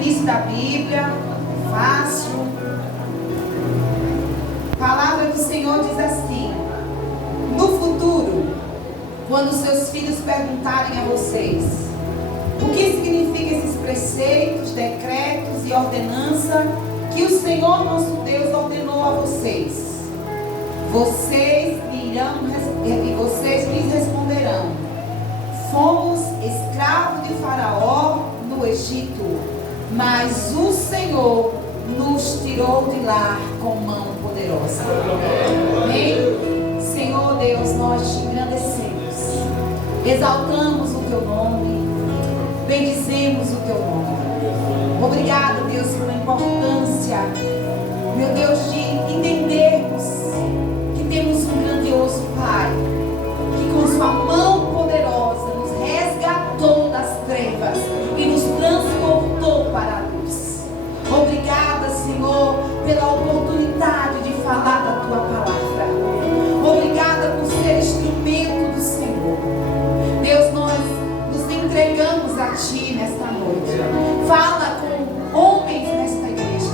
início da Bíblia, fácil. A palavra do Senhor diz assim: no futuro, quando seus filhos perguntarem a vocês o que significam esses preceitos, decretos e ordenança que o Senhor nosso Deus ordenou a vocês, vocês lhes responderão: fomos escravos de Faraó no Egito, mas o Senhor nos tirou de lá com mão poderosa. Amém? Senhor Deus, nós te engrandecemos, exaltamos o teu nome, bendizemos o teu nome. Obrigado, Deus, pela importância, meu Deus, de entendermos que temos um grandioso Pai, que com sua mão poderosa nos resgatou das trevas e nos transportou para a luz. Obrigada, Senhor, pela oportunidade de falar da tua palavra. Obrigada por ser instrumento do Senhor. Deus, nós nos entregamos a ti nesta noite. Fala com homens nesta igreja.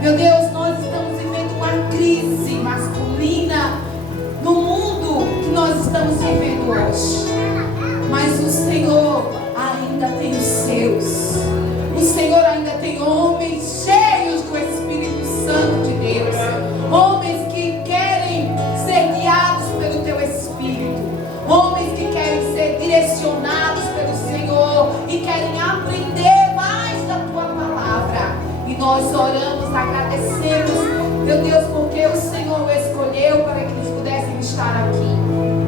Meu Deus, nós estamos vivendo uma crise masculina no mundo que nós estamos vivendo hoje. Mas o Senhor ainda tem os seus. O Senhor ainda tem homens cheios do Espírito Santo de Deus. Homens que querem ser guiados pelo teu Espírito. Homens que querem ser direcionados pelo Senhor e querem aprender mais da tua palavra. E nós oramos, agradecemos, meu Deus, porque o Senhor o escolheu para que eles pudessem estar aqui.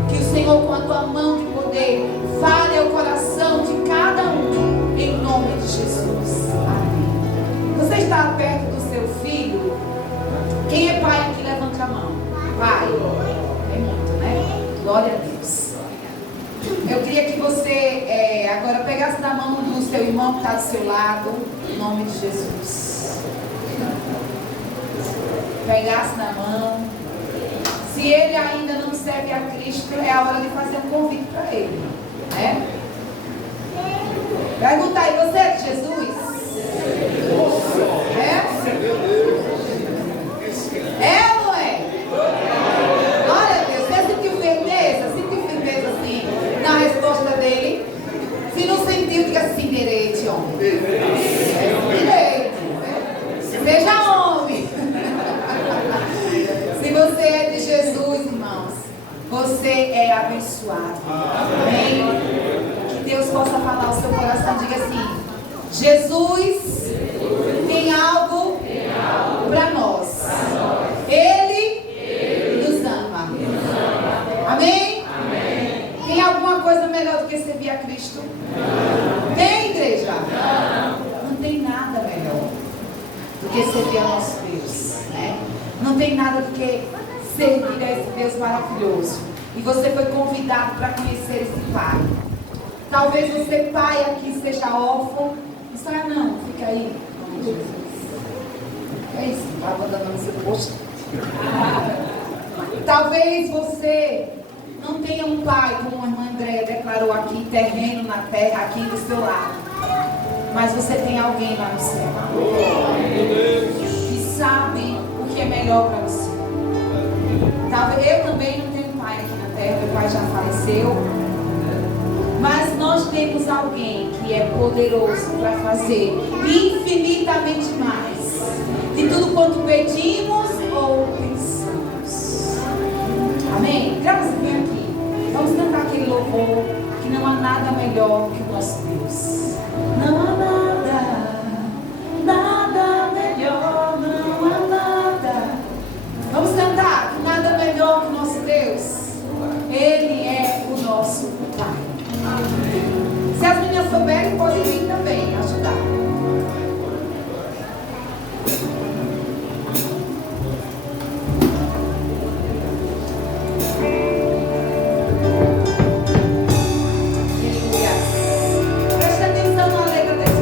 Que o Senhor, com a tua mão de poder, fale ao coração de cada um, em nome de Jesus. Amém. Você está perto do seu filho? Quem é pai aqui? Levante a mão. Pai. É muito, né? Glória a Deus. Eu queria que você agora pegasse na mão do seu irmão que está do seu lado, em nome de Jesus. Pegasse na mão. Se ele ainda não serve a Cristo, é a hora de fazer um convite para ele, né? Pergunta aí, você é de Jesus? É ou não é? Glória a Deus. Você sentiu firmeza? Sentiu firmeza assim na resposta dele? Se não sentiu, diga assim: direito, homem. Direito. Seja homem. Se você é de Jesus, irmãos, você é abençoado. Amém? Que Deus possa falar ao seu coração. Diga assim: Jesus tem algo para nós. Ele nos ama. Amém? Tem alguma coisa melhor do que servir a Cristo? Tem, igreja? Não tem nada melhor do que servir a nosso Deus, né? Não tem nada do que servir a esse Deus maravilhoso. E você foi convidado para conhecer esse Pai. Talvez você, pai, aqui esteja órfão. Não, fica aí. É isso, está abandonando seu posto. Talvez você não tenha um pai, como a irmã Andréia declarou aqui, terreno na terra, aqui do seu lado. Mas você tem alguém lá no céu que sabe o que é melhor para você. Talvez eu também não tenho pai aqui na terra, meu pai já faleceu. Mas nós temos alguém que é poderoso para fazer infinitamente mais de tudo quanto pedimos ou pensamos. Amém? Vamos vir aqui. Vamos cantar aquele louvor que não há nada melhor que o nosso Deus. Não há nada melhor, não há nada. Vamos cantar que nada melhor que o nosso Deus. Ele é o nosso Pai. Se as meninas souberem, podem vir também ajudar. Aleluia. Preste atenção na letra desse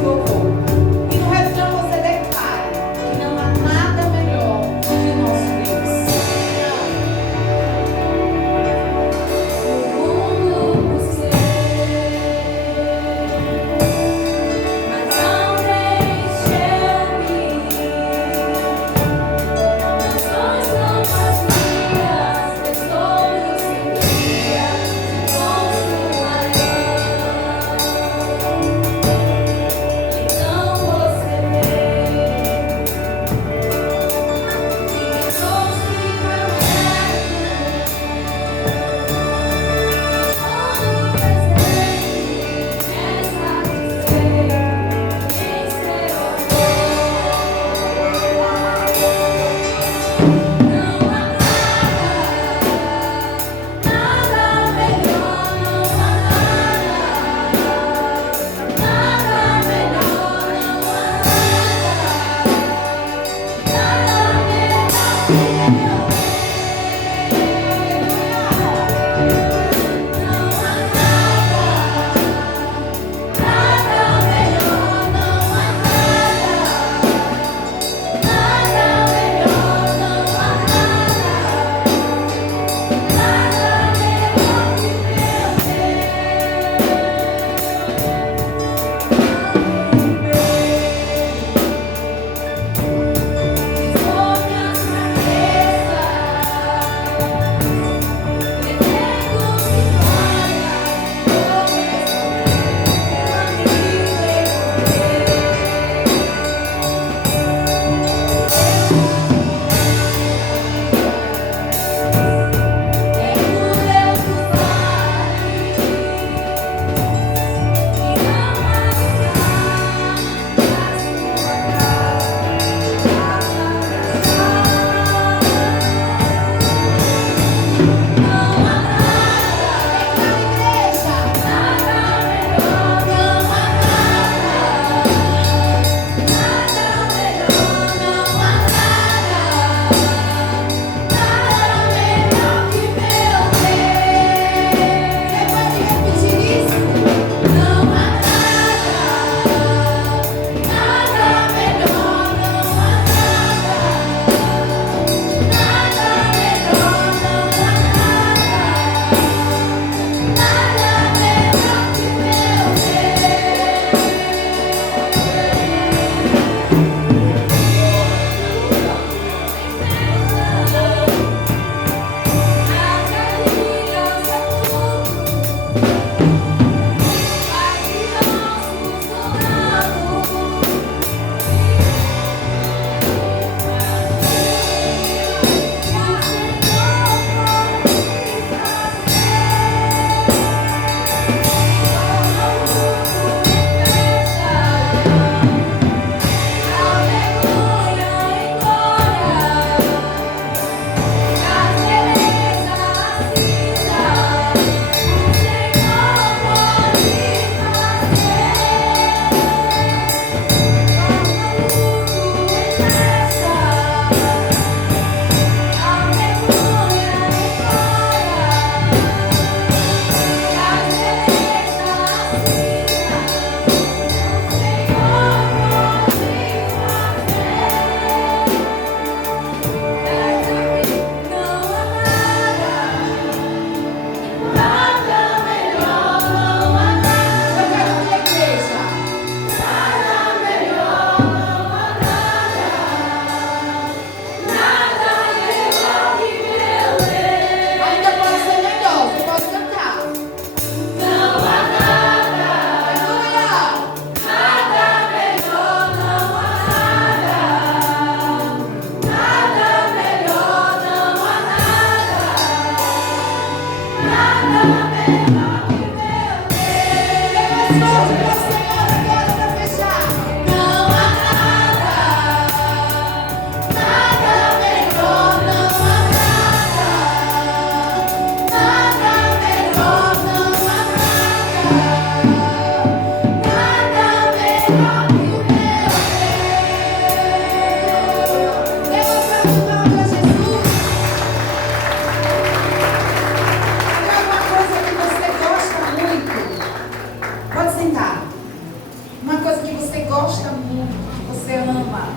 mundo, que você ama,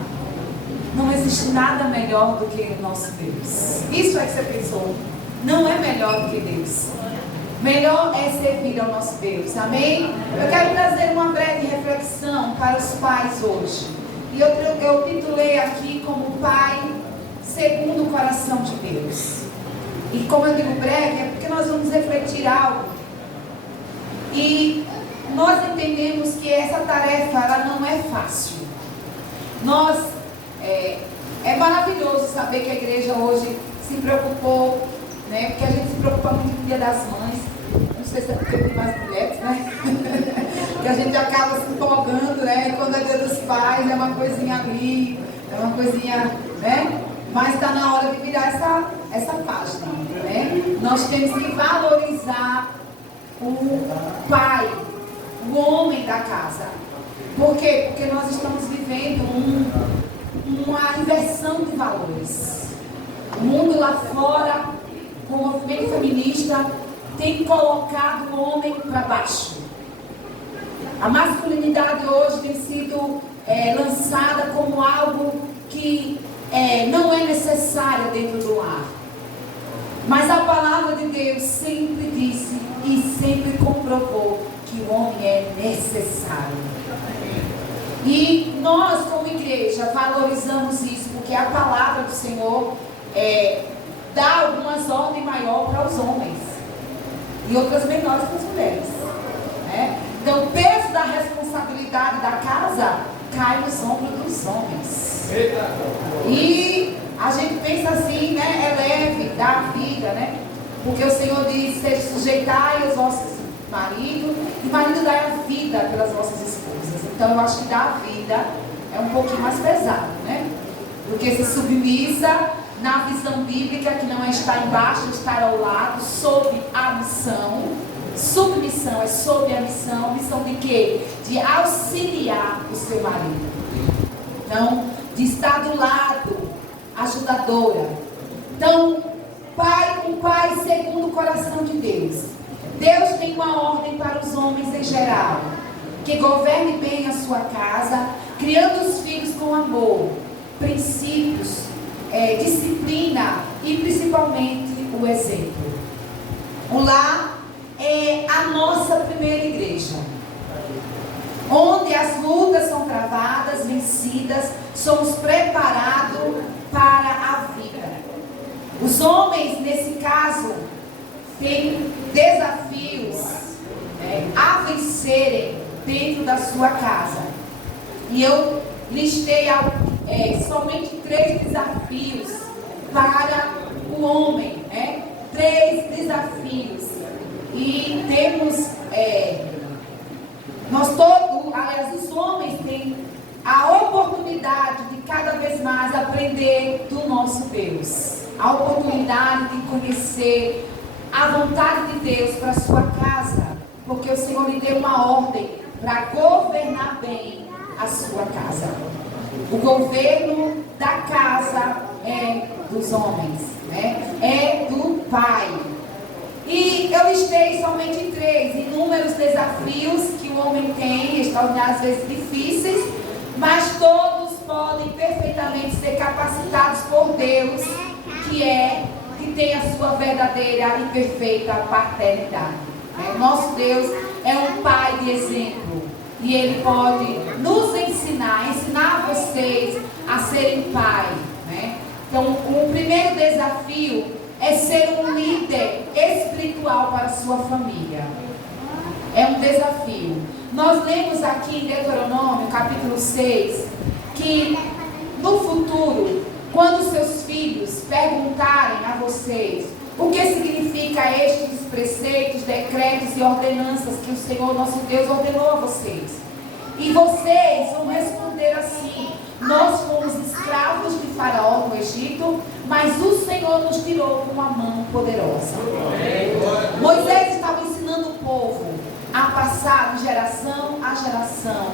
não existe nada melhor do que o nosso Deus. Isso é que você pensou. Não é melhor do que Deus. Melhor é servir ao nosso Deus. Amém? Eu quero trazer uma breve reflexão para os pais hoje. E eu titulei aqui como Pai segundo o coração de Deus. E como eu digo breve, é porque nós vamos refletir algo. E nós entendemos que essa tarefa, ela não é fácil. É maravilhoso saber que a igreja hoje se preocupou, né? Porque a gente se preocupa muito com o Dia das Mães. Não sei se é porque tem mais mulheres, né? Que a gente acaba se empolgando, né? E quando é Dia dos Pais, é uma coisinha ali, é uma coisinha, né? Mas está na hora de virar essa página, né? Nós temos que valorizar o pai, o homem da casa. Por quê? Porque nós estamos vivendo uma inversão de valores. O mundo lá fora, o movimento feminista, tem colocado o homem para baixo. A masculinidade hoje tem sido lançada como algo que não é necessário dentro do lar. Mas a palavra de Deus sempre disse e sempre comprovou que o homem é necessário. E nós, como igreja, valorizamos isso, porque a palavra do Senhor dá algumas ordens maiores para os homens e outras menores para as mulheres, né? Então, o peso da responsabilidade da casa cai nos ombros dos homens. E a gente pensa assim, né? É leve, dá vida, né? Porque o Senhor diz: sujeitai aos vossos maridos, e marido dá a vida pelas vossas esposas. Então, eu acho que dar a vida é um pouquinho mais pesado, né? Do que se submissa na visão bíblica, que não é estar embaixo, estar ao lado, sob a missão. Submissão é sob a missão. Missão de quê? De auxiliar o seu marido. Então, de estar do lado, ajudadora. Então, um pai segundo o coração de Deus. Deus tem uma ordem para os homens em geral: que governe bem a sua casa, criando os filhos com amor, princípios, disciplina e principalmente o exemplo. O lar é a nossa primeira igreja, onde as lutas são travadas, vencidas, somos preparados para a vida. Os homens, nesse caso, têm desafios a vencerem dentro da sua casa. E eu listei somente 3 desafios para o homem, né? 3 desafios. E temos, os homens têm a oportunidade de cada vez mais aprender do nosso Deus. A oportunidade de conhecer a vontade de Deus para a sua casa. Porque o Senhor lhe deu uma ordem para governar bem a sua casa. O governo da casa é dos homens, né? É do pai. E eu listei somente 3 inúmeros desafios que o homem tem, extraordinárias, às vezes difíceis, mas todos podem perfeitamente ser capacitados por Deus, que tem a sua verdadeira e perfeita paternidade. Nosso Deus é um pai de exemplo. E Ele pode nos ensinar vocês a serem pai, né? Então, o primeiro desafio é ser um líder espiritual para a sua família. É um desafio. Nós lemos aqui em Deuteronômio, capítulo 6, que no futuro, quando seus filhos perguntarem a vocês o que significa estes preceitos, decretos e ordenanças que o Senhor nosso Deus ordenou a vocês, e vocês vão responder assim: nós fomos escravos de Faraó no Egito, mas o Senhor nos tirou com uma mão poderosa. Moisés estava ensinando o povo a passar de geração a geração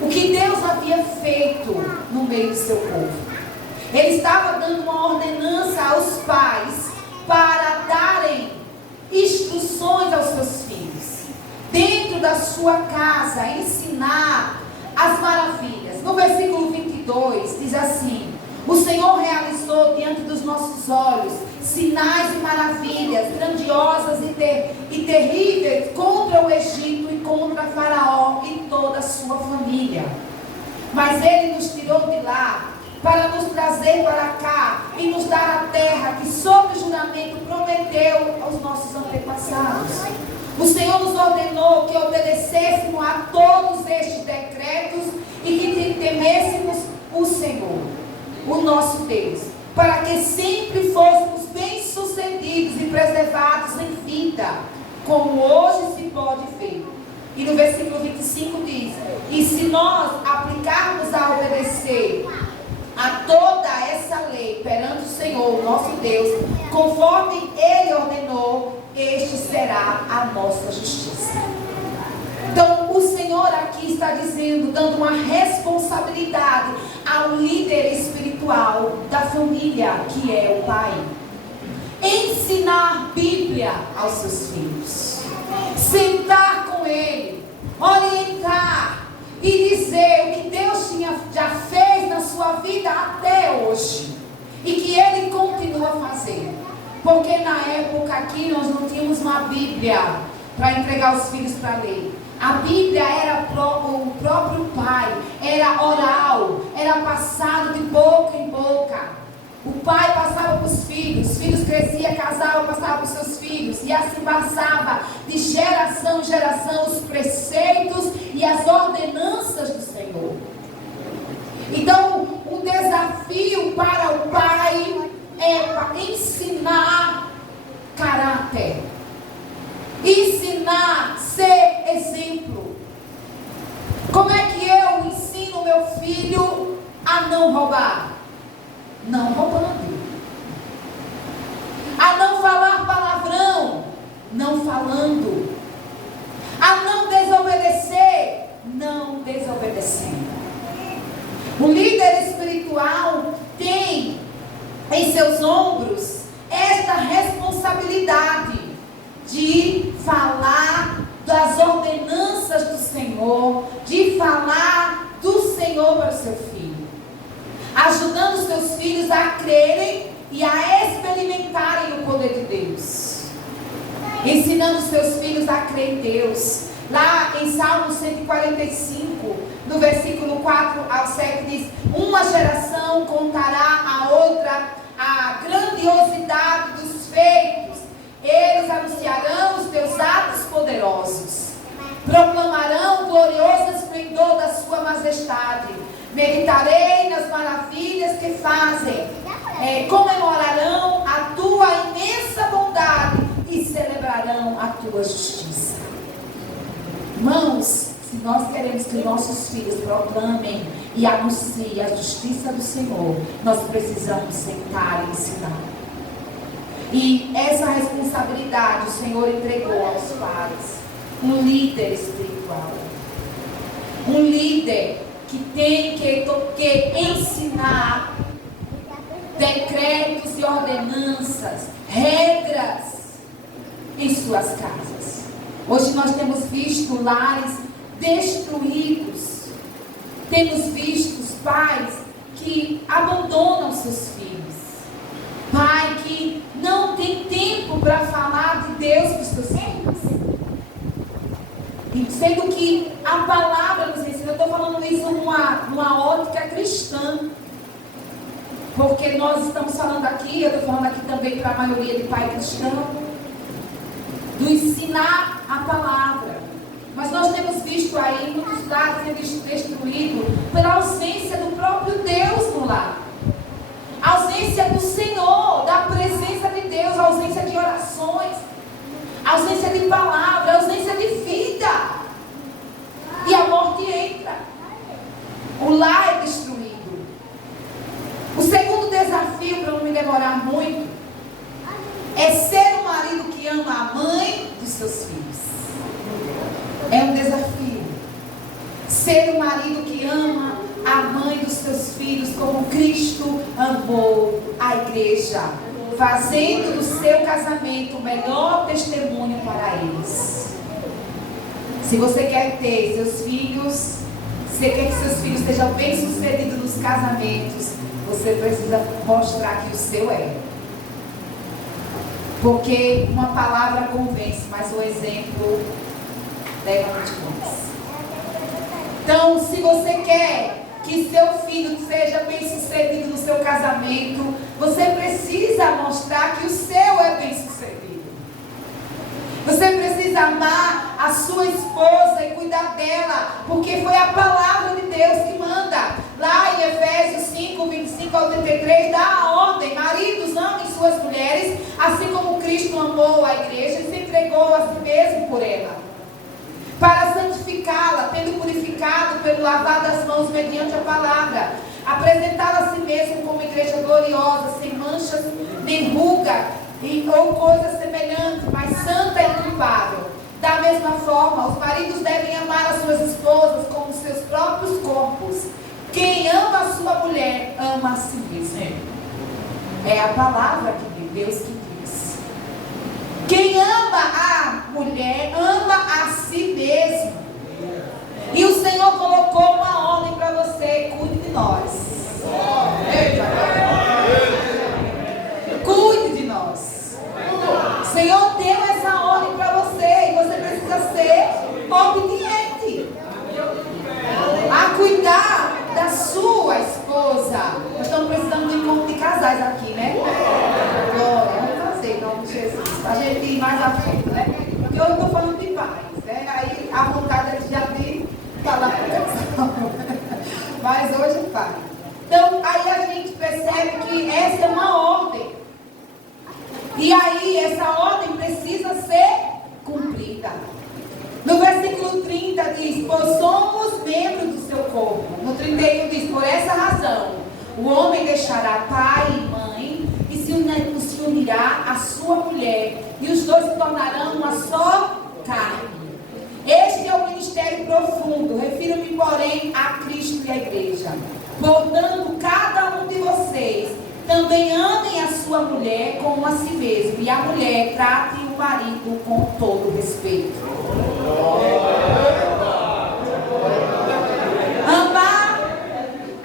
o que Deus havia feito no meio do seu povo. Ele estava dando uma ordenança aos pais para darem instruções aos seus filhos, dentro da sua casa, ensinar as maravilhas. No nossos olhos sinais e maravilhas grandiosas e terríveis contra o Egito e contra Faraó e toda a sua família. Mas Ele nos tirou de lá para nos trazer para cá e nos dar a terra que sob juramento prometeu aos nossos antepassados. O Senhor nos ordenou que obedecêssemos a todos estes decretos e que temêssemos o Senhor, o nosso Deus, para que sempre fôssemos bem-sucedidos e preservados em vida, como hoje se pode ver. E no versículo 25 diz: e se nós aplicarmos a obedecer a toda essa lei perante o Senhor, nosso Deus, conforme Ele ordenou, este será a nossa justiça. Então, o Senhor aqui está dizendo, dando uma responsabilidade ao líder espiritual da família, que é o pai. Ensinar Bíblia aos seus filhos. Sentar com ele, orientar e dizer o que Deus já fez na sua vida até hoje. E que Ele continua fazendo. Porque na época aqui nós não tínhamos uma Bíblia para entregar os filhos para ler. A Bíblia era o próprio pai, era oral, era passado de boca em boca. O pai passava para os filhos cresciam, casavam, passavam para os seus filhos. E assim passava de geração em geração os preceitos e as ordenanças do Senhor. Então, um desafio para o pai é para ensinar caráter. Ensinar, ser exemplo. Como é que eu ensino meu filho a não roubar? Não roubando. A não falar palavrão? Não falando. A não desobedecer? Não desobedecendo. O líder espiritual tem em seus ombros esta responsabilidade de falar das ordenanças do Senhor, de falar do Senhor para o seu filho, ajudando os seus filhos a crerem e a experimentarem o poder de Deus, ensinando os seus filhos a crer em Deus. Lá em Salmo 145, no versículo 4 ao 7 diz: uma geração contará a outra a grandiosidade dos feitos. Eles anunciarão os teus atos poderosos, proclamarão o glorioso esplendor da sua majestade. Meditarei nas maravilhas que fazem, comemorarão a tua imensa bondade e celebrarão a tua justiça. Irmãos, se nós queremos que nossos filhos proclamem e anunciem a justiça do Senhor, nós precisamos sentar e ensinar. E essa responsabilidade o Senhor entregou aos pais. Um líder espiritual. Um líder que tem que ensinar decretos e ordenanças, regras em suas casas. Hoje nós temos visto lares destruídos. Temos visto os pais que abandonam seus filhos. Pai que não tem tempo para falar de Deus para os seus filhos. E sendo que a palavra nos ensina, eu estou falando isso numa ótica cristã. Porque nós estamos falando aqui, eu estou falando aqui também para a maioria de pai cristão, do ensinar a palavra. Mas nós temos visto aí muitos lares sendo destruídos pela ausência do próprio Deus no lar. A ausência do Senhor, da presença de Deus, a ausência de orações, a ausência de palavra, a ausência de vida. E a morte entra. O lar é destruído. O segundo desafio, para não me demorar muito, é ser um marido que ama a mãe dos seus filhos. É um desafio. Ser um marido que ama a mãe dos seus filhos como Cristo amou a igreja, fazendo do seu casamento o melhor testemunho para eles. Se você quer ter seus filhos, você quer que seus filhos sejam bem-sucedidos nos casamentos, você precisa mostrar que o seu é. Porque uma palavra convence, mas o exemplo leva muito mais. Então, se você quer que seu filho seja bem sucedido no seu casamento, você precisa mostrar que o seu é bem sucedido. Você precisa amar a sua esposa e cuidar dela, porque foi a palavra de Deus que manda. Lá em Efésios 5, 25 ao 33, dá a ordem: maridos, amem suas mulheres, assim como Cristo amou a igreja e se entregou a si mesmo por ela, para santificá-la, tendo purificado pelo lavar das mãos mediante a palavra, apresentá-la a si mesmo como igreja gloriosa, sem manchas, nem ruga, ou coisa semelhante, mas santa e inculpável. Da mesma forma, os maridos devem amar as suas esposas como seus próprios corpos. Quem ama a sua mulher, ama a si mesmo. É a palavra de Deus que diz. Quem ama a mulher, ama a si mesmo. E o Senhor colocou uma ordem para você: cuide de nós. Cuide de nós. O Senhor deu essa ordem para você e você precisa ser obediente a cuidar da sua esposa. Nós estamos precisando de um encontro de casais aqui, né? Glória, vamos fazer em nome de Jesus, para a gente ir mais à frente, né? Porque hoje eu estou falando de paz, né? Aí a vontade é já de falar com mas hoje é paz. Então aí a gente percebe que essa é uma ordem. E aí essa ordem precisa ser cumprida. No versículo 30 diz: pois somos membros do seu corpo. No 31 diz: por essa razão o homem deixará pai e mãe e se unirá à sua mulher, e os dois se tornarão uma só carne. Este é o ministério profundo. Refiro-me, porém, a Cristo e à igreja. Portanto, cada um de vocês também amem a sua mulher como a si mesmo, e a mulher trate o marido com todo respeito. Amar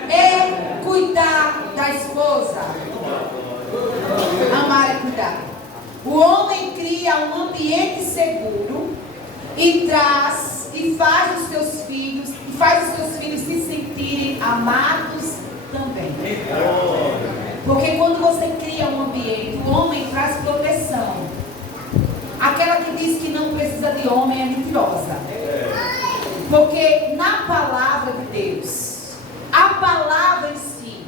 é cuidar da esposa. Amar é cuidar. O homem cria um ambiente seguro e faz os seus filhos se sentirem amados também. Porque quando você cria um ambiente, o homem traz proteção. Aquela que diz que não precisa de homem é mentirosa. Porque na palavra de Deus, a palavra em si,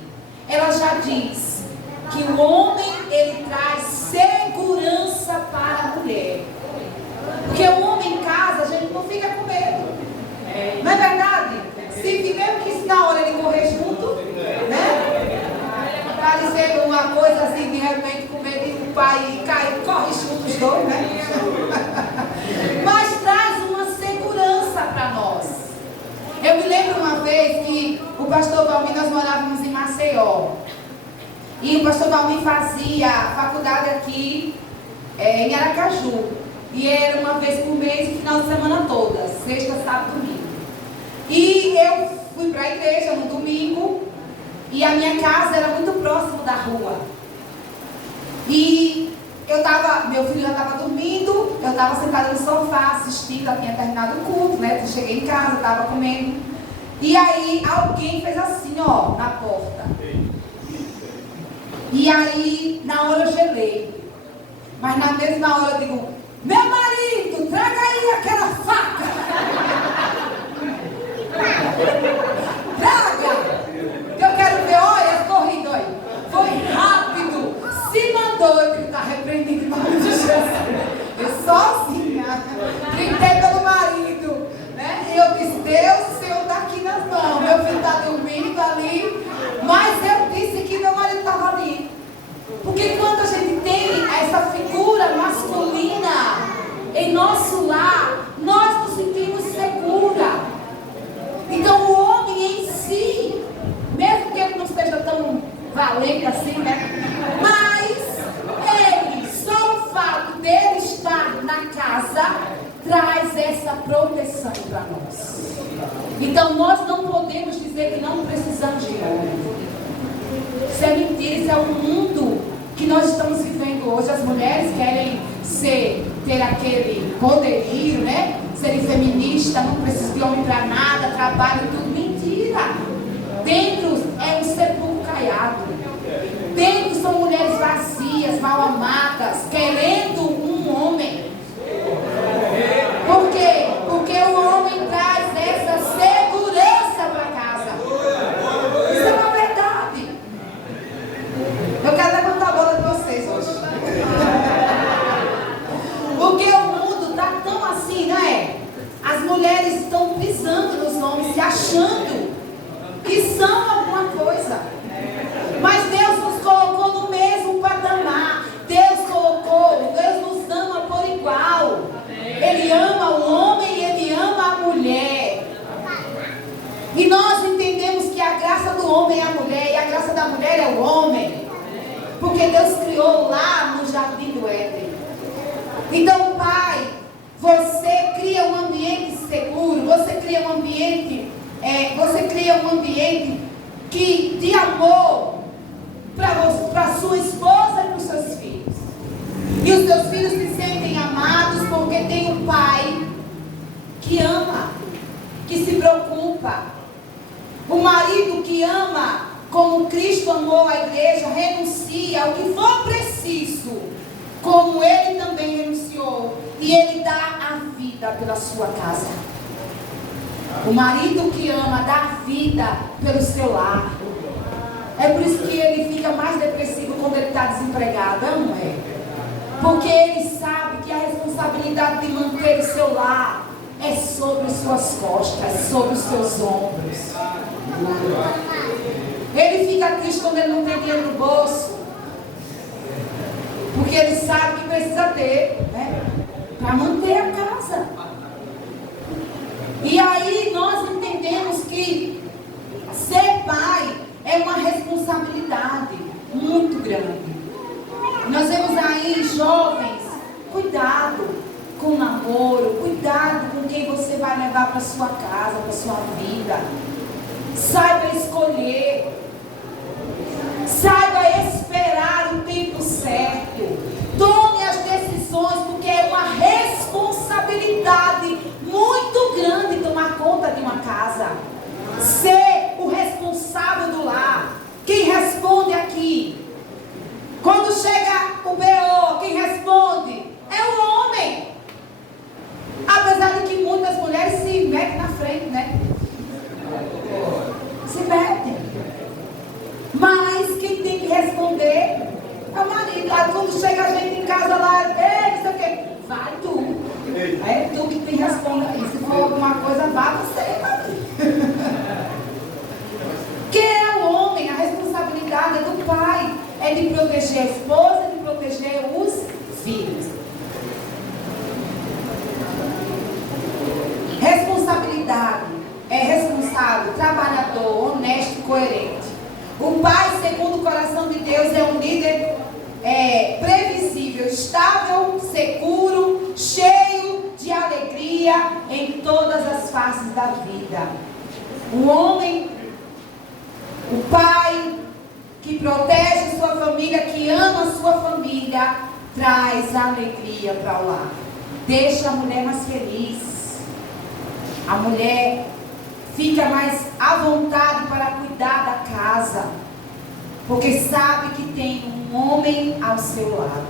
ela já diz que o homem, ele traz segurança para a mulher. Porque o homem em casa, a gente não fica com medo. Não é verdade? Se mesmo que na hora ele correr junto, né? Parecendo uma coisa assim, de repente, com medo de o pai cair, corre junto os dois, né? Mas traz uma segurança para nós. Eu me lembro uma vez que o pastor Valmir, nós morávamos em Maceió. E o pastor Valmir fazia faculdade aqui em Aracaju. E era uma vez por mês e final de semana toda, sexta, sábado, domingo. E eu fui para a igreja no domingo. E a minha casa era muito próximo da rua. E meu filho já estava dormindo, eu estava sentada no sofá assistindo, eu tinha terminado o culto, né? Eu cheguei em casa, estava comendo. E aí alguém fez assim, ó, na porta. E aí, na hora eu gelei. Mas na mesma hora eu digo: meu marido, traga aí aquela faca. Traga. Eu quero ver, olha, correndo aí. Foi rápido. Se mandou, eu digo: está repreendido em nome de Jesus. Eu sozinha, gritei pelo marido, né? E eu disse: Deus, o Senhor está aqui nas mãos. Meu filho está dormindo ali. Mas eu disse que meu marido estava ali. Porque quando a gente tem essa figura masculina em nosso lar, nós nos sentimos segura. Então o homem em si, mesmo que ele não seja tão valente assim, né? Mas ele, só o fato dele estar na casa, traz essa proteção para nós. Então nós não podemos dizer que não precisamos de homem. é o mundo que nós estamos vivendo hoje. As mulheres querem ter aquele poderio, né? Serem feministas, não precisam de homem para nada, trabalho, tudo. Mentira! Dentro é um sepulcro caiado. Dentro são mulheres vazias, mal amadas, querendo um homem. Por quê? Porque o homem traz essa segurança para casa. Isso é uma verdade. Eu quero levantar a bola de vocês hoje. Porque o mundo está tão assim, não é? As mulheres estão pisando nos homens, se achando que são alguma coisa. Mas Deus nos colocou no mesmo patamar. Deus nos ama por igual. Ele ama o homem e Ele ama a mulher. E nós entendemos que a graça do homem é a mulher e a graça da mulher é o homem. Porque Deus criou lá no jardim do Éden. Então, Pai, você cria um ambiente seguro, você cria um ambiente de amor para sua esposa e para os seus filhos. E os seus filhos se sentem amados porque tem um pai que ama, que se preocupa. O marido que ama, como Cristo amou a igreja, renuncia ao que for preciso, como Ele também renunciou. E Ele dá a vida pela sua casa. O marido que ama dá a vida pelo seu lar. É por isso que ele fica mais depressivo quando ele está desempregado, não é? Porque ele sabe que a responsabilidade de manter o seu lar é sobre suas costas, é sobre os seus ombros. Ele fica triste quando ele não tem dinheiro no bolso, porque ele sabe que precisa ter, né? Para manter a casa. E aí nós entendemos que ser pai é uma responsabilidade muito grande. Nós vemos aí jovens, cuidado com o namoro, cuidado com quem você vai levar para sua casa, para sua vida. Saiba escolher, saiba esperar o tempo certo. Tome as decisões, porque é uma responsabilidade muito grande tomar conta de uma casa. Ser o responsável do lar. Quem responde aqui? Quando chega o BO, quem responde é o homem. Apesar de que muitas mulheres se metem na frente, né? Se metem. Mas quem tem que responder é o marido. Aí quando chega a gente em casa lá, ei, isso aqui, vai tu. É tu que tem que responder. Se for alguma coisa, vá você, marido. Quem é o homem? A responsabilidade é do pai. É de proteger a esposa, de proteger os filhos. Responsabilidade é responsável, trabalhador, honesto e coerente. O pai, segundo o coração de Deus, é um líder previsível, estável, seguro, cheio de alegria em todas as faces da vida. O homem, o pai que protege sua família, que ama sua família, traz alegria para o lar. Deixa a mulher mais feliz. A mulher fica mais à vontade para cuidar da casa, porque sabe que tem um homem ao seu lado.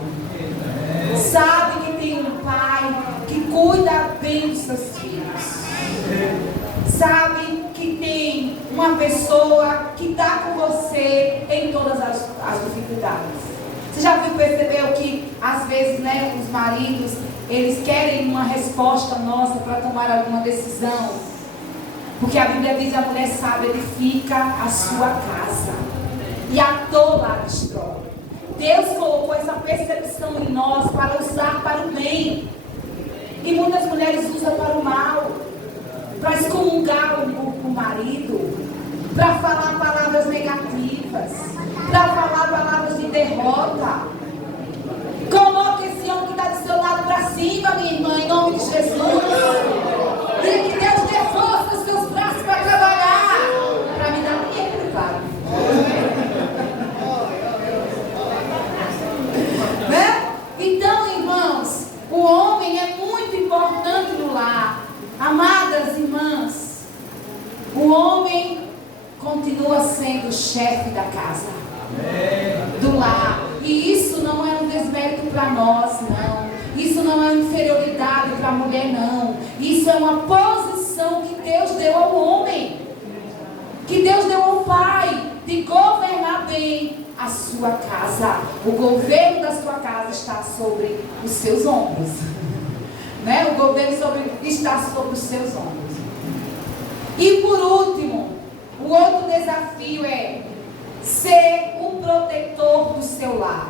Sabe que tem um pai que cuida bem dos seus filhos. Sabe que tem uma pessoa que está com você em todas as dificuldades. Você já percebeu que às vezes, né, os maridos, eles querem uma resposta nossa para tomar alguma decisão? Porque a Bíblia diz: a mulher sábia edifica a sua casa e a tola a destrói. Deus colocou essa percepção em nós para usar para o bem. E muitas mulheres usam para o mal, para excomungar o marido, para falar palavras negativas, para falar palavras de derrota. Coloque esse homem que está do seu lado para cima, minha irmã, em nome de Jesus. E que Deus dê força nos seus braços para trabalhar, para me dar dinheiro, claro. chefe da casa, do lar. E isso não é um desmérito para nós, não. Isso não é inferioridade para a mulher, não. Isso é uma posição que Deus deu ao homem, que Deus deu ao pai, de governar bem a sua casa. O governo da sua casa está sobre os seus ombros. Né? O governo está sobre os seus ombros. E por último, o outro desafio é ser um protetor do seu lar.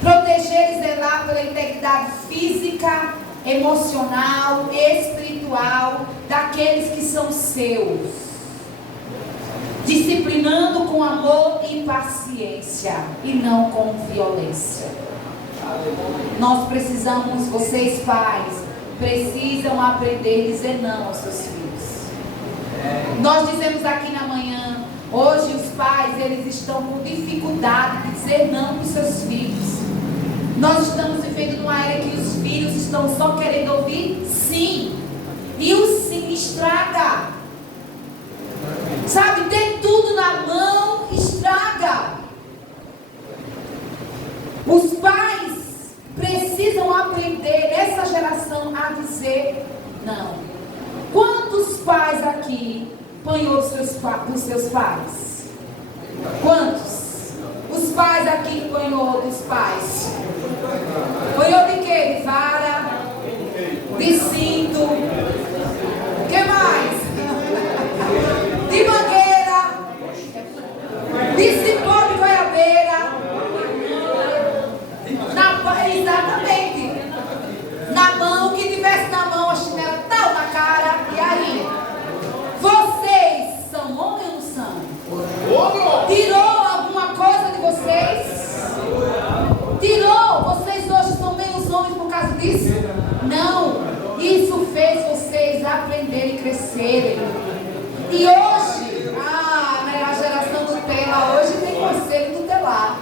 Proteger e zelar pela integridade física, emocional, espiritual daqueles que são seus. Disciplinando com amor e paciência e não com violência. Nós precisamos, vocês pais, precisam aprender a dizer não aos seus filhos. Nós dizemos aqui na manhã, hoje os pais, eles estão com dificuldade de dizer não para os seus filhos. Nós estamos vivendo numa era que os filhos estão só querendo ouvir sim. E o sim estraga. Sabe, ter tudo na mão estraga. Os pais precisam aprender, essa geração, a dizer não. Quantos pais aqui apanhou dos seus pais? Quantos? Os pais aqui apanhou dos pais. Apanhou de quê? De vara, de cinto. O que mais? De mangueira, de cipó de goiabeira. Exatamente. Na mão, o que tivesse na mão, a chinela tal na cara. E aí? Vocês são homens ou não são? Tirou alguma coisa de vocês? Tirou? Vocês hoje são menos homens por causa disso? Não. Isso fez vocês aprenderem e crescerem. E hoje, né, a geração Nutella hoje tem conselho tutelar.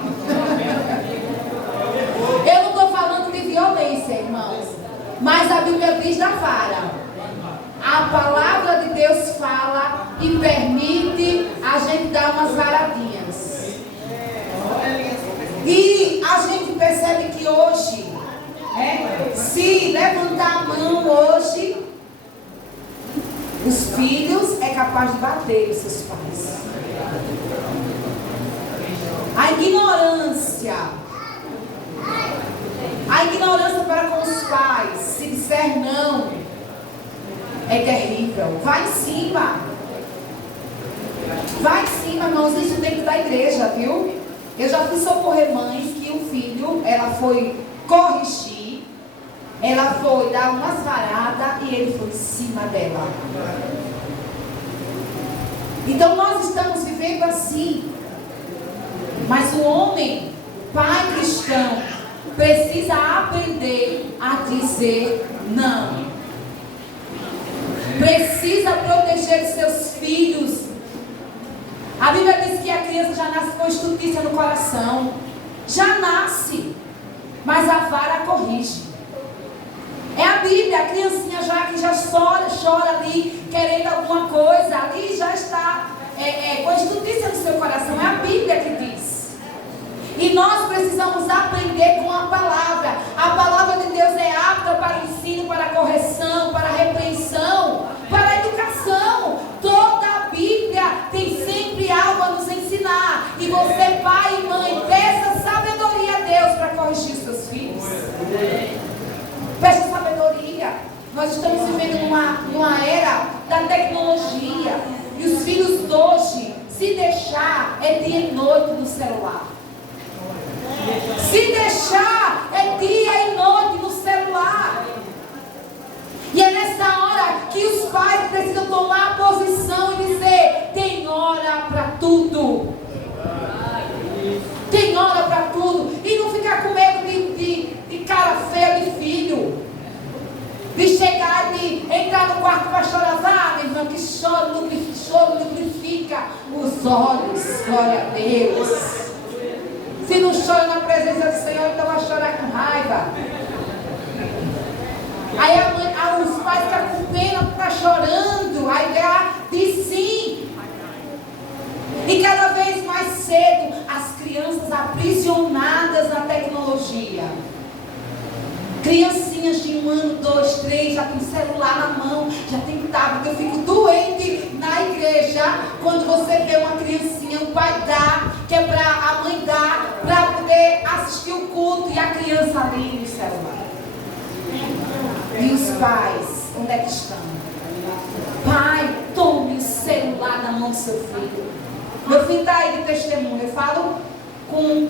Eu não estou falando de violência, irmãos, mas a Bíblia diz da vara. A palavra de Deus fala e permite a gente dar umas varadinhas. E a gente percebe que hoje, se levantar a mão hoje, os filhos é capaz de bater os seus pais. A ignorância para com os pais, se disser não, é terrível. Vai em cima. Vai em cima, irmãos. Isso dentro da igreja, viu? Eu já fui socorrer mães que o filho, ela foi corrigir, ela foi dar umas varadas e ele foi em cima dela. Então nós estamos vivendo assim. Mas o homem, pai cristão, precisa aprender a dizer não. Precisa proteger seus filhos. A Bíblia diz que a criança já nasce com estultícia no coração. Já nasce. Mas a vara corrige. É a Bíblia, a criancinha já que já chora ali, querendo alguma coisa, ali já está com estultícia no seu coração. É a Bíblia que diz. E nós precisamos aprender com a palavra. A palavra de Deus é apta para o ensino, para a correção, para a repreensão, para a educação. Toda a Bíblia tem sempre algo a nos ensinar. E você, pai e mãe, peça sabedoria a Deus para corrigir seus filhos. Peça sabedoria. Nós estamos vivendo numa era da tecnologia. E os filhos de hoje, se deixar, é dia e noite no celular. Se deixar, é dia e noite no celular. E é nessa hora que os pais precisam tomar a posição e dizer: tem hora para tudo. Tem hora para tudo. E não ficar com medo de cara feia de filho. De chegar e entrar no quarto para chorar. Ah, meu irmão, que choro lubrifica os olhos. Glória a Deus. Se não chora na presença do Senhor, então vai chorar com raiva. Aí os pais ficam com pena, ficam chorando. Aí diz sim. E cada vez mais cedo, as crianças aprisionadas na tecnologia. Criancinhas de 1 ano, 2, 3, já tem celular na mão, já tem tablet. Eu fico doente na igreja quando você vê uma criancinha, o pai dá, que é para a mãe dar, para poder assistir o culto, e a criança ali no celular. E os pais, onde é que estão? Pai, tome o celular na mão do seu filho. Meu filho está aí de testemunho, eu falo com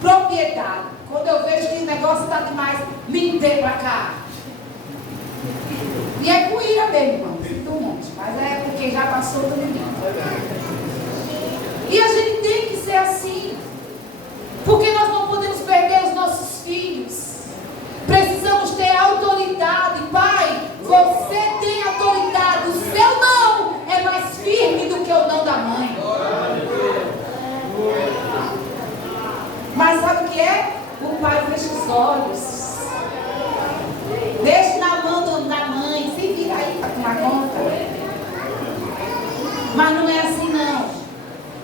propriedade. Quando eu vejo que o negócio está demais, me dê para cá. E é com ira mesmo, irmão, sinto um monte, mas é porque já passou do limite. E a gente tem que ser assim, porque nós não podemos perder os nossos filhos. Precisamos ter autoridade. Pai, você tem autoridade, o seu não é mais firme do que o não da mãe. Mas sabe o que é? O pai fecha os olhos, deixa na mão da mãe, se vira aí para tomar conta. Mas não é assim não.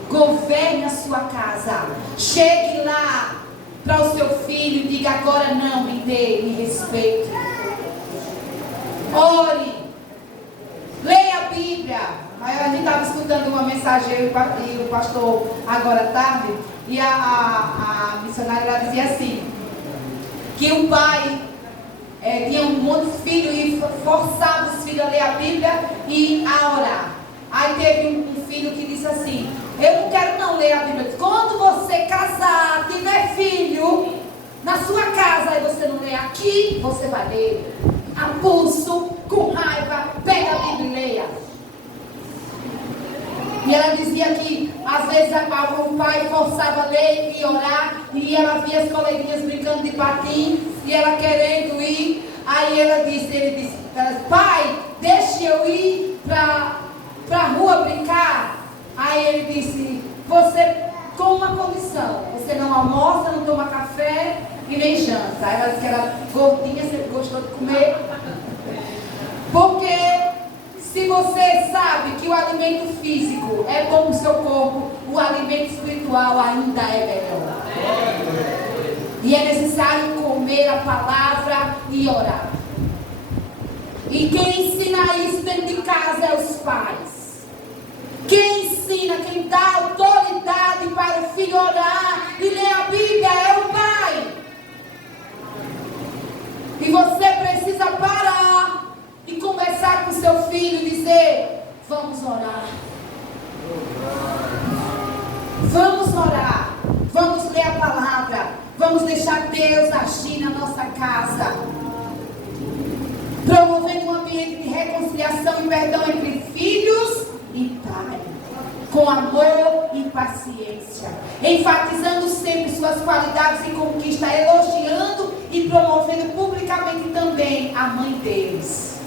Governe a sua casa. Chegue lá para o seu filho e diga: agora não, me dê, me respeite. Ore, leia a Bíblia. A gente estava escutando uma mensagem, eu e o pastor agora à tarde, e a missionária ela dizia assim, que o pai tinha um monte de filho e forçava os filhos a ler a Bíblia e a orar. Aí teve um filho que disse assim: eu não quero não ler a Bíblia. Quando você casar, tiver filho na sua casa, aí você não lê aqui, você vai ler a pulso, com raiva, pega a Bíblia e leia. E ela dizia que às vezes o pai forçava a ler e orar, e ela via as coleguinhas brincando de patins e ela querendo ir. Aí ele disse, pai, deixa eu ir para a rua brincar. Aí ele disse, você com uma condição: você não almoça, não toma café e nem janta. Aí ela disse que era gordinha, sempre gostou de comer. Porque se você sabe que o alimento físico é bom para o seu corpo, o alimento espiritual ainda é melhor. E é necessário comer a palavra e orar. E quem ensina isso dentro de casa é os pais. Quem ensina, quem dá autoridade para o filho orar e ler a Bíblia é o pai. E você precisa parar e conversar com seu filho e dizer: vamos orar. Vamos orar. Vamos ler a palavra. Vamos deixar Deus agir na nossa casa, promovendo um ambiente de reconciliação e perdão entre filhos e pai, com amor e paciência, enfatizando sempre suas qualidades e conquistas, elogiando e promovendo publicamente também a mãe deles.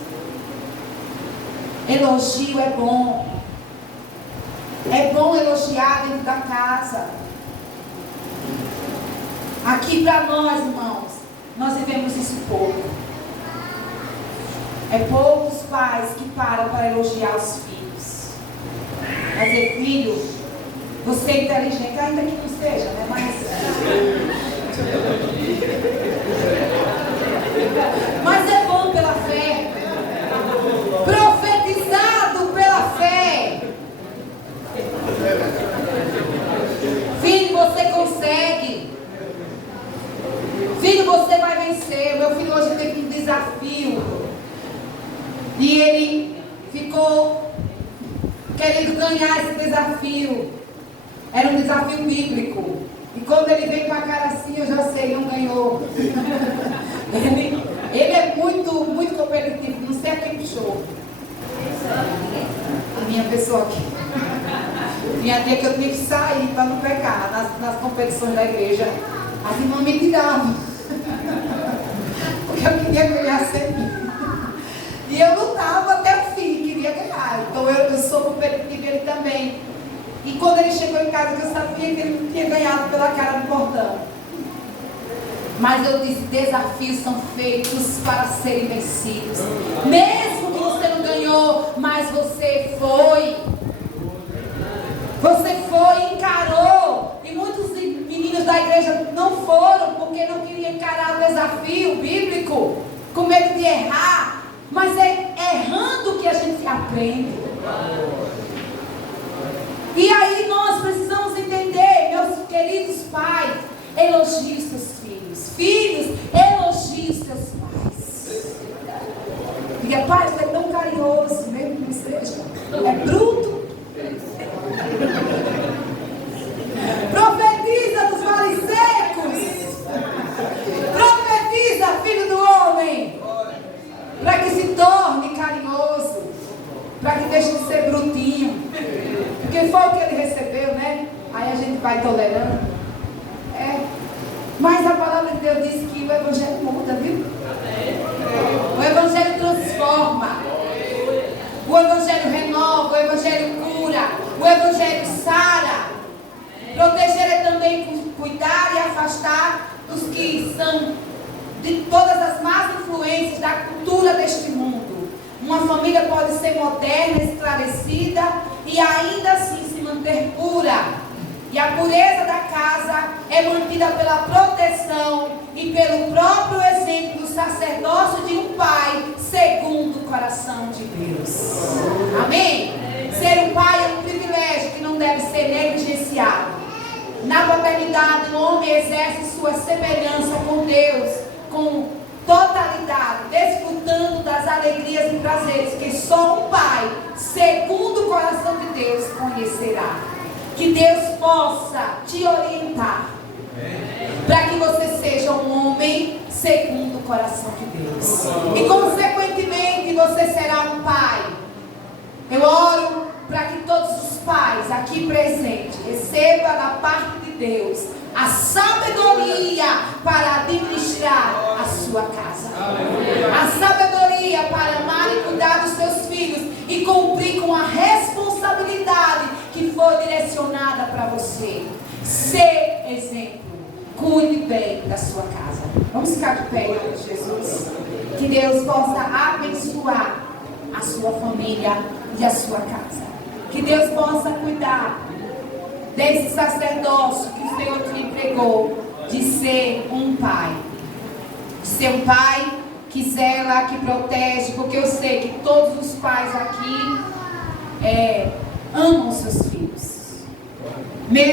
Elogio é bom. É bom elogiar dentro da casa. Aqui para nós, irmãos, nós vivemos isso pouco. É poucos pais que param para elogiar os filhos. Mas dizer: filho, você é inteligente, ainda que não seja, né? Mas é bom pela fé. Profetizado pela fé. Filho, você consegue. Filho, você vai vencer. Meu filho hoje teve um desafio e ele ficou querendo ganhar esse desafio. Era um desafio bíblico. E quando ele veio com a cara assim, eu já sei, não ganhou. Ele é muito competitivo, não sei a quem puxou. A minha pessoa aqui. Tinha dia que eu tinha que sair para não pecar nas competições da igreja. As irmãs me tiravam. Porque eu queria ganhar sempre. E eu lutava até o fim, queria ganhar. Então eu sou competitivo, ele também. E quando ele chegou em casa, eu sabia que ele não tinha ganhado pela cara do portão. Mas eu disse: desafios são feitos para serem vencidos. Mesmo que você não ganhou, mas você foi. Você foi. foi e encarou. E muitos meninos da igreja não foram porque não queriam encarar o desafio bíblico, com medo de errar. Mas é errando que a gente aprende. E aí nós precisamos entender, meus queridos pais, elogie os seus filhos. Filhos, elogie os seus pais. Diga, pai, você é tão carinhoso, mesmo que não seja. É bruto. Profetiza dos vales secos. Profetiza, filho do homem, para que se torne carinhoso, para que deixe de ser brutinho, porque foi o que ele recebeu, né? Aí a gente vai tolerando. Mas a palavra de Deus diz que o evangelho muda, viu? O evangelho transforma, o evangelho renova, o evangelho cura, o evangelho sara. Proteger é também cuidar e afastar dos que são de todas as más influências da cultura deste mundo. Uma família pode ser moderna, esclarecida e ainda assim se manter pura. E a pureza da casa é mantida pela proteção e pelo próprio exemplo do sacerdócio de um pai segundo o coração de Deus. Amém? Ser um pai é um privilégio que não deve ser negligenciado. Na paternidade, o homem exerce sua semelhança com Deus, com totalidade, desfrutando das alegrias e prazeres que só um pai, segundo o coração de Deus, conhecerá. Que Deus possa te orientar, para que você seja um homem segundo o coração de Deus. E consequentemente você será um pai. Eu oro para que todos os pais aqui presentes recebam da parte de Deus a sabedoria para administrar a sua casa. A sabedoria para amar e cuidar dos seus filhos e cumprir com a responsabilidade que foi direcionada para você. Ser exemplo. Cuide bem da sua casa. Vamos ficar de pé em nome de Jesus. Que Deus possa abençoar a sua família e a sua casa. Que Deus possa cuidar desse sacerdócio que o Senhor te entregou, de ser um pai. De ser um pai que zela, que protege, porque eu sei que todos os pais aqui amam seus filhos.